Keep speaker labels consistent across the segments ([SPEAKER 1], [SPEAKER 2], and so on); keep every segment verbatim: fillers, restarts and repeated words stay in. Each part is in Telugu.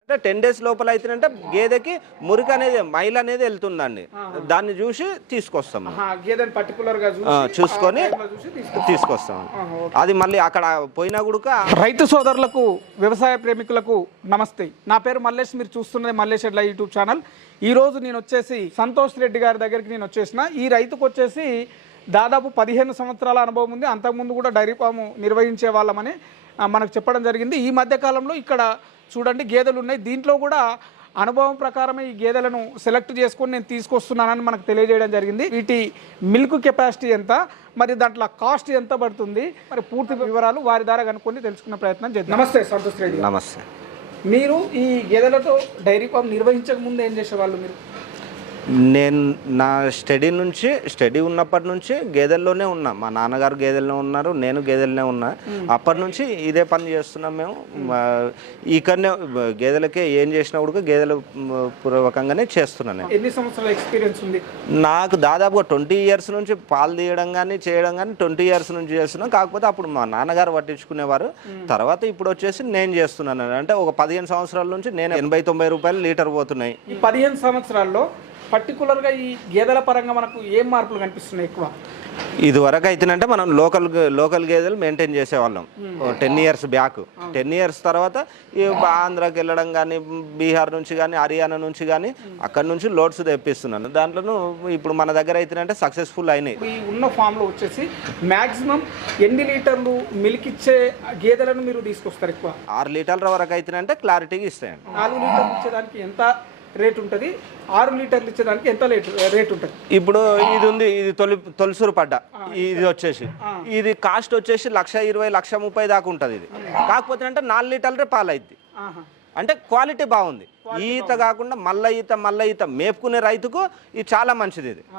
[SPEAKER 1] టెన్ డేస్ లోపల అయితేనంటే గేదెకి మురికి అనేది మైల్ అనేది వెళ్తుందండి. దాన్ని చూసి తీసుకొస్తాం, చూసుకొని తీసుకొస్తాం. అది మళ్ళీ అక్కడ పోయినా కూడా.
[SPEAKER 2] రైతు సోదరులకు, వ్యవసాయ ప్రేమికులకు నమస్తే. నా పేరు మల్లేష్, మీరు చూస్తున్నది మల్లేష్ ఎడ్ల యూట్యూబ్ ఛానల్. ఈ రోజు నేను వచ్చేసి సంతోష్ రెడ్డి గారి దగ్గరికి నేను వచ్చేసిన. ఈ రైతుకు వచ్చేసి దాదాపు పదిహేను సంవత్సరాల అనుభవం ఉంది. అంతకుముందు కూడా డైరీ ఫామ్ నిర్వహించే వాళ్ళమని మనకు చెప్పడం జరిగింది. ఈ మధ్యకాలంలో ఇక్కడ చూడండి గేదెలు ఉన్నాయి. దీంట్లో కూడా అనుభవం ప్రకారమే ఈ గేదెలను సెలెక్ట్ చేసుకొని నేను తీసుకొస్తున్నానని మనకు తెలియజేయడం జరిగింది. వీటి మిల్క్ కెపాసిటీ ఎంత, మరి దాంట్లో కాస్ట్ ఎంత పడుతుంది, మరి పూర్తి వివరాలు వారి ద్వారా కనుక్కొని తెలుసుకునే ప్రయత్నం చేద్దాం. నమస్తే సంతోష్ రెడ్డి.
[SPEAKER 1] నమస్తే.
[SPEAKER 2] మీరు ఈ గేదెలతో డైరీ ఫామ్ నిర్వహించక ముందు ఏం చేసేవాళ్ళు మీరు?
[SPEAKER 1] నేను నా స్టడీ నుంచి స్టడీ ఉన్నప్పటి నుంచి గేదెల్లోనే ఉన్నా. మా నాన్నగారు గేదెల్లో ఉన్నారు, నేను గేదెల్లోనే ఉన్నా. అప్పటి నుంచి ఇదే పని చేస్తున్నాం మేము. ఇక్కడనే గేదెలకే ఏం చేసినా కూడా గేదెల పూర్వకంగానే చేస్తున్నాను.
[SPEAKER 2] ఎన్ని సంవత్సరాల ఎక్స్పీరియన్స్ ఉంది?
[SPEAKER 1] నాకు దాదాపుగా ట్వంటీ ఇయర్స్ నుంచి పాలు తీయడం కానీ చేయడం కానీ ట్వంటీ ఇయర్స్ నుంచి చేస్తున్నాను. కాకపోతే అప్పుడు మా నాన్నగారు పట్టించుకునేవారు. తర్వాత ఇప్పుడు వచ్చేసి నేను చేస్తున్నాను. అంటే ఒక పదిహేను సంవత్సరాల నుంచి నేను ఎనభై తొంభై రూపాయలు లీటర్ పోతున్నాయి.
[SPEAKER 2] ఈ పదిహేను సంవత్సరాల్లో పర్టికులర్గా ఈ గేదెల పరంగా మనకు ఏం మార్పులు కనిపిస్తున్నాయి ఎక్కువ?
[SPEAKER 1] ఇది వరకు అయితేనంటే మనం లోకల్ లోకల్ గేదెలు మెయింటైన్ చేసేవాళ్ళం ten years back. Ten years తర్వాత ఈ ఆంధ్రాకి వెళ్ళడం కానీ, బీహార్ నుంచి కానీ, హర్యానా నుంచి కానీ అక్కడ నుంచి లోడ్స్ తెప్పిస్తున్నాను. దాంట్లో ఇప్పుడు మన దగ్గర అయితేనంటే సక్సెస్ఫుల్ అయినాయి.
[SPEAKER 2] ఈ ఉన్న ఫామ్లో వచ్చేసి మ్యాక్సిమం ఎన్ని లీటర్లు మిల్క్ ఇచ్చే గేదెలను మీరు తీసుకొస్తారు ఎక్కువ?
[SPEAKER 1] ఆరు లీటర్ల వరకు అయితేనంటే క్లారిటీగా ఇస్తాయండి.
[SPEAKER 2] నాలుగు లీటర్లు ఇచ్చేదానికి ఎంత రేట్ ఉంటుంది? ఆరు లీటర్లు ఇచ్చేదానికి ఎంత రేట్ ఉంటుంది?
[SPEAKER 1] ఇప్పుడు ఇది ఉంది, ఇది తొలి తొలిసూరు పడ్డ. ఇది వచ్చేసి ఇది కాస్ట్ వచ్చేసి లక్ష ఇరవై లక్ష ముప్పై దాకా ఉంటుంది. ఇది కాకపోతే అంటే నాలుగు లీటర్లే పాలు అయింది. అంటే క్వాలిటీ బాగుంది. ఈత కాకుండా మల్ల ఈత మల్ల ఈత మేపుకునే రైతుకు ఇది చాలా మంచిది. ఇది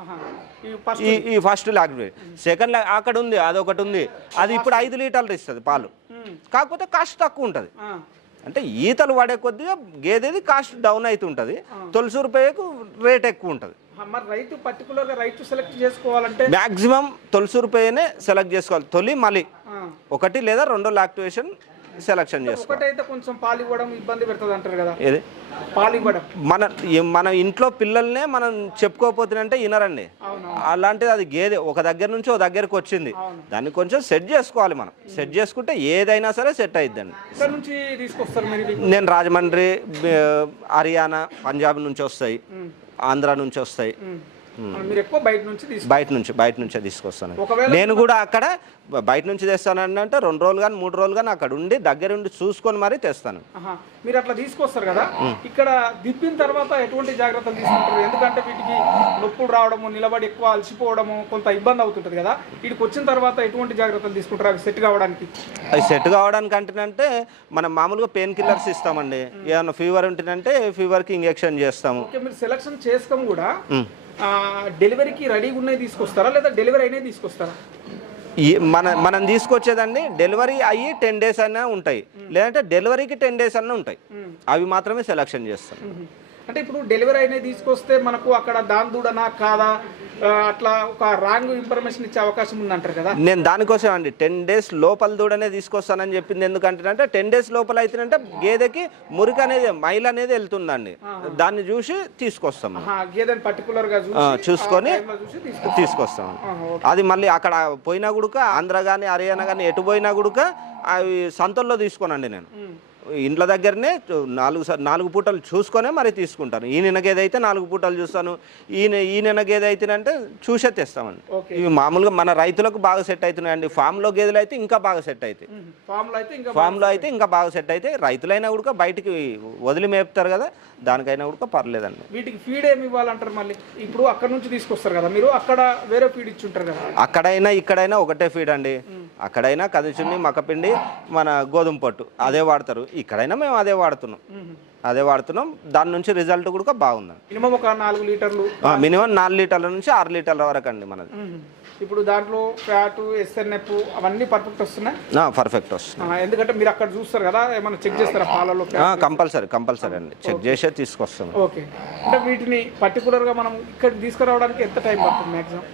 [SPEAKER 1] ఈ ఫస్ట్ లాక్టివేట్. సెకండ్ అక్కడ ఉంది, అదొకటి ఉంది. అది ఇప్పుడు ఐదు లీటర్లు ఇస్తుంది పాలు. కాకపోతే కాస్ట్ తక్కువ ఉంటుంది. అంటే ఈతలు పడే కొద్దిగా గేదెది కాస్ట్ డౌన్ అవుతుంటుంది. తొలిసూరు రూపాయకు రేట్ ఎక్కువ ఉంటుంది.
[SPEAKER 2] రైతు పర్టికులర్గా రైతు సెలెక్ట్ చేసుకోవాలంటే
[SPEAKER 1] మ్యాక్సిమం తొలిసూరు రూపాయనే సెలెక్ట్ చేసుకోవాలి. తొలి మళ్ళీ ఒకటి లేదా రెండో లాక్టివేషన్ సెలెక్షన్ చేసుకోవాలి.
[SPEAKER 2] అయితే కొంచెం పాలు ఇవ్వడం ఇబ్బంది పెడుతుంది అంటారు కదా,
[SPEAKER 1] ఏది
[SPEAKER 2] పాలు ఇవ్వడం?
[SPEAKER 1] మన మన ఇంట్లో పిల్లల్నే మనం చెప్పుకోకపోతేనంటే వినరండి. అలాంటిది అది గేదె ఒక దగ్గర నుంచి ఒక దగ్గరకు వచ్చింది. దాన్ని కొంచెం సెట్ చేసుకోవాలి. మనం సెట్ చేసుకుంటే ఏదైనా సరే సెట్ అయిద్దండి.
[SPEAKER 2] ఎక్కడి నుంచి తీసుకొస్తారు మీరు?
[SPEAKER 1] నేను రాజమండ్రి, హర్యానా, పంజాబ్ నుంచి వస్తాయి, ఆంధ్ర నుంచి వస్తాయి.
[SPEAKER 2] బయట నుంచి
[SPEAKER 1] బయట నుంచి బయట నుంచే తీసుకొస్తాను. నేను కూడా అక్కడ బయట నుంచి తెస్తానంటే రెండు రోజులు కానీ మూడు రోజులు కానీ అక్కడ ఉండి దగ్గర ఉండి చూసుకొని మరీ తెస్తాను.
[SPEAKER 2] మీరు అట్లా తీసుకొస్తారు కదా, ఇక్కడ దిప్పిన తర్వాత ఎటువంటి జాగ్రత్తలు తీసుకుంటారు? ఎందుకంటే వీటికి నొప్పులు రావడము, నిలబడి ఎక్కువ అలసిపోవడము కొంత ఇబ్బంది అవుతుంటుంది కదా. వీటికి వచ్చిన తర్వాత ఎటువంటి జాగ్రత్తలు తీసుకుంటారు అవి సెట్ కావడానికి?
[SPEAKER 1] అవి సెట్ కావడానికి అంటేనంటే మనం మామూలుగా పెయిన్ కిల్లర్స్ ఇస్తామండి. ఏదైనా ఫీవర్ ఉంటేనంటే ఫీవర్కి ఇంజెక్షన్ చేస్తాము.
[SPEAKER 2] మీరు సెలక్షన్ చేసుకోం కూడా డెలివరీకి రెడీగా ఉన్నాయి తీసుకొస్తారా లేదా డెలివరీ అయినా తీసుకొస్తారా?
[SPEAKER 1] మన మనం తీసుకొచ్చేదండి డెలివరీ అయ్యి టెన్ డేస్ అయినా ఉంటాయి, లేదంటే డెలివరీకి టెన్ డేస్ అన్నా ఉంటాయి. అవి మాత్రమే సెలక్షన్ చేస్తాం.
[SPEAKER 2] అంటే ఇప్పుడు డెలివరీ అయినా తీసుకొస్తే మనకు అక్కడ దాని దూడనా కాదా అట్లా ఒక రాంగ్ ఇన్ఫర్మేషన్ ఇచ్చే అవకాశం ఉందంటారు కదా.
[SPEAKER 1] నేను దానికోసం అండి టెన్ డేస్ లోపల దూడనే తీసుకొస్తానని చెప్పింది. ఎందుకంటే టెన్ డేస్ లోపల అయితేనంటే గేదెకి మురికి అనేది మైల్ అనేది వెళ్తుందండి. దాన్ని చూసి తీసుకొస్తాం.
[SPEAKER 2] గేదెని పర్టికులర్ గా
[SPEAKER 1] చూసుకొని తీసుకొస్తాం. అది మళ్ళీ అక్కడ పోయినా కూడా ఆంధ్ర కానీ హర్యానా కానీ ఎటు పోయినా కూడా అవి సంతల్లో తీసుకోనండి. నేను ఇంట్లో దగ్గరనే నాలుగు నాలుగు పూటలు చూసుకొనే మరి తీసుకుంటాను. ఈ నెల గేదె అయితే నాలుగు పూటలు చూస్తాను. ఈ ఈ నెల గేదె అయితేనంటే చూసే తెస్తామండి. ఇవి మామూలుగా మన రైతులకు బాగా సెట్ అవుతున్నాయండి. ఫామ్లో గేదెలు అయితే ఇంకా బాగా సెట్ అవుతాయి. ఫామ్లో అయితే ఇంకా బాగా సెట్ అయితే రైతులైనా కూడా బయటికి వదిలి మేపుతారు కదా, దానికైనా కూడా పర్లేదండి.
[SPEAKER 2] వీటికి ఫీడ్ ఏమి ఇవ్వాలంటారు? మళ్ళీ ఇప్పుడు అక్కడ నుంచి తీసుకొస్తారు కదా మీరు, అక్కడ వేరే ఫీడ్ ఇచ్చి ఉంటారు కదా.
[SPEAKER 1] అక్కడైనా ఇక్కడైనా ఒకటే ఫీడ్ అండి. అక్కడైనా కదిచున్ని, మక్కపిండి, మన గోధుమ పట్టు అదే వాడతారు. ఇక్కడైనా మేము అదే వాడుతున్నాం అదే వాడుతున్నాం దాని నుంచి రిజల్ట్ కూడా బాగుందండి.
[SPEAKER 2] మినిమం ఒక నాలుగు లీటర్లు
[SPEAKER 1] మినిమం నాలుగు లీటర్ల నుంచి ఆరు లీటర్ల వరకు అండి మనది.
[SPEAKER 2] ఇప్పుడు దాంట్లో ఫ్యాట్, ఎస్ఎన్ఎఫ్ అవన్నీ పర్ఫెక్ట్ వస్తున్నాయి?
[SPEAKER 1] పర్ఫెక్ట్ వస్తున్నాయి.
[SPEAKER 2] ఎందుకంటే మీరు అక్కడ చూస్తారు కదా, ఏమైనా చెక్ చేస్తారా పాలలో?
[SPEAKER 1] కంపల్సరీ కంపల్సరీ అండి, చెక్ చేసే తీసుకొస్తాం.
[SPEAKER 2] ఓకే. అంటే వీటిని పర్టికులర్గా మనం ఇక్కడ తీసుకురావడానికి ఎంత టైం పడుతుంది మ్యాక్సిమం?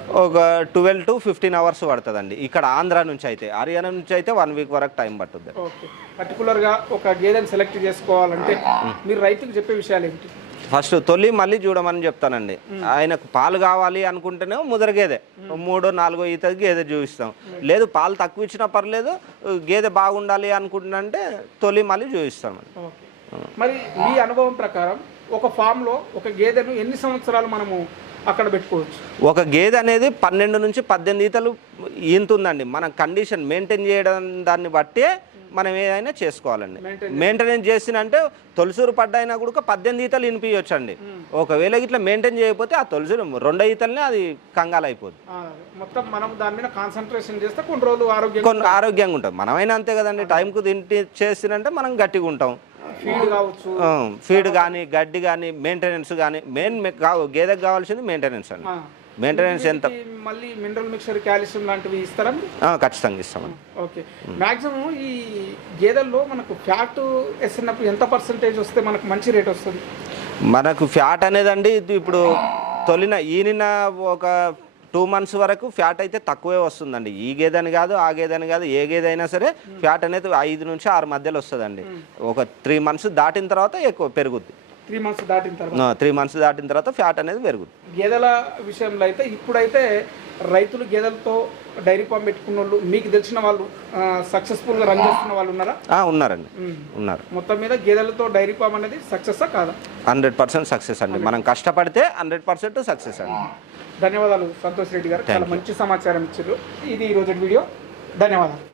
[SPEAKER 1] ఒక ట్వెల్వ్ టు ఫిఫ్టీన్ అవర్స్ పడుతుందండి ఇక్కడ ఆంధ్ర నుంచి అయితే. హర్యానా నుంచి అయితే వన్ వీక్ వరకు టైం పట్టుద్ది.
[SPEAKER 2] ఓకే, పర్టికులర్గా ఒక గేదెని సెలెక్ట్ చేసుకోవాలంటే మీరు రైతులకు చెప్పే విషయాలు ఏంటి?
[SPEAKER 1] ఫస్ట్ తొలి మళ్ళీ చూడమని చెప్తానండి. ఆయనకు పాలు కావాలి అనుకుంటేనే ముదర గేదె మూడో నాలుగో ఈత గేదె చూపిస్తాం. లేదు పాలు తక్కువ ఇచ్చినా పర్లేదు, గేదె బాగుండాలి అనుకుంటున్నంటే తొలి మళ్ళీ చూపిస్తాం.
[SPEAKER 2] ఓకే, మరి మీ అనుభవం ప్రకారం ఒక ఫామ్లో ఒక గేదెను ఎన్ని సంవత్సరాలు మనము అక్కడ పెట్టుకోవచ్చు?
[SPEAKER 1] ఒక గేదె అనేది పన్నెండు నుంచి పద్దెనిమిది ఈతలు ఈంతుందండి. మన కండిషన్ మెయింటైన్ చేయడం దాన్ని బట్టే మనం ఏదైనా చేసుకోవాలండి. మెయింటెనెన్స్ చేసినంటే తొలసూరు పడ్డైనా కూడా పద్దెనిమిది ఈతలు వినిపించవచ్చు అండి. ఒకవేళ ఇట్లా మెయింటైన్ చేయకపోతే ఆ తొలసూరు రెండో ఈతలనే అది కంగాలు అయిపోద్ది.
[SPEAKER 2] మొత్తం మనం దాని మీద కాన్సన్ట్రేషన్ చేస్తే కొన్ని రోజులు ఆరోగ్యం
[SPEAKER 1] కొన్ని ఆరోగ్యంగా ఉంటాం. మనమైనా అంతే కదండి, టైంకు తింటే చేసినంటే మనం గట్టిగా ఉంటాం.
[SPEAKER 2] ఫీడ్ కావచ్చు,
[SPEAKER 1] ఫీడ్ కానీ గడ్డి కానీ మెయింటెనెన్స్ కానీ మెయిన్ గేదెకి కావాల్సింది మెయింటెనెన్స్ అండి. మెయింటెనెన్స్ ఎంత
[SPEAKER 2] మళ్ళీ మినరల్ మిక్చర్, కాల్షియం లాంటివి ఇస్తారా?
[SPEAKER 1] ఖచ్చితంగా ఇస్తామండి.
[SPEAKER 2] ఓకే, మ్యాక్సిమం ఈ గేదెల్లో మనకు ఫ్యాట్ వేసినప్పుడు ఎంత పర్సెంటేజ్ వస్తే మనకు మంచి రేట్ వస్తుంది?
[SPEAKER 1] మనకు ఫ్యాట్ అనేది అండి ఇప్పుడు తొలిన ఈనిన ఒక టూ మంత్స్ వరకు ఫ్యాట్ అయితే తక్కువే వస్తుందండి. ఈ గేదెని కాదు ఆ గేదెని కాదు, ఏ గేదె అయినా సరే ఫ్యాట్ అనేది ఐదు నుంచి ఆరు మధ్యలో వస్తుందండి. ఒక త్రీ మంత్స్ దాటిన తర్వాత ఎక్కువ పెరుగుద్ది.
[SPEAKER 2] త్రీ మంత్స్ దాటిన తర్వాత
[SPEAKER 1] త్రీ మంత్స్ దాటిన తర్వాత ఫ్యాట్ అనేది పెరుగుద్ది.
[SPEAKER 2] గేదెల విషయంలో అయితే ఇప్పుడైతే రైతులు గేదెలతో డైరీ ఫామ్ పెట్టుకున్న వాళ్ళు, మీకు తెలిసిన వాళ్ళు సక్సెస్ఫుల్గా రన్ చేస్తున్న వాళ్ళు ఉన్నారా?
[SPEAKER 1] ఉన్నారండి, ఉన్నారు.
[SPEAKER 2] మొత్తం మీద గేదెలతో డైరీ ఫామ్ అనేది సక్సెస్ కాదా?
[SPEAKER 1] హండ్రెడ్ పర్సెంట్ సక్సెస్ అండి. మనం కష్టపడితే హండ్రెడ్ పర్సెంట్ సక్సెస్ అండి.
[SPEAKER 2] ధన్యవాదాలు సంతోష్ రెడ్డి గారు, చాలా మంచి సమాచారం ఇచ్చారు. ఇది ఈరోజు వీడియో. ధన్యవాదాలు.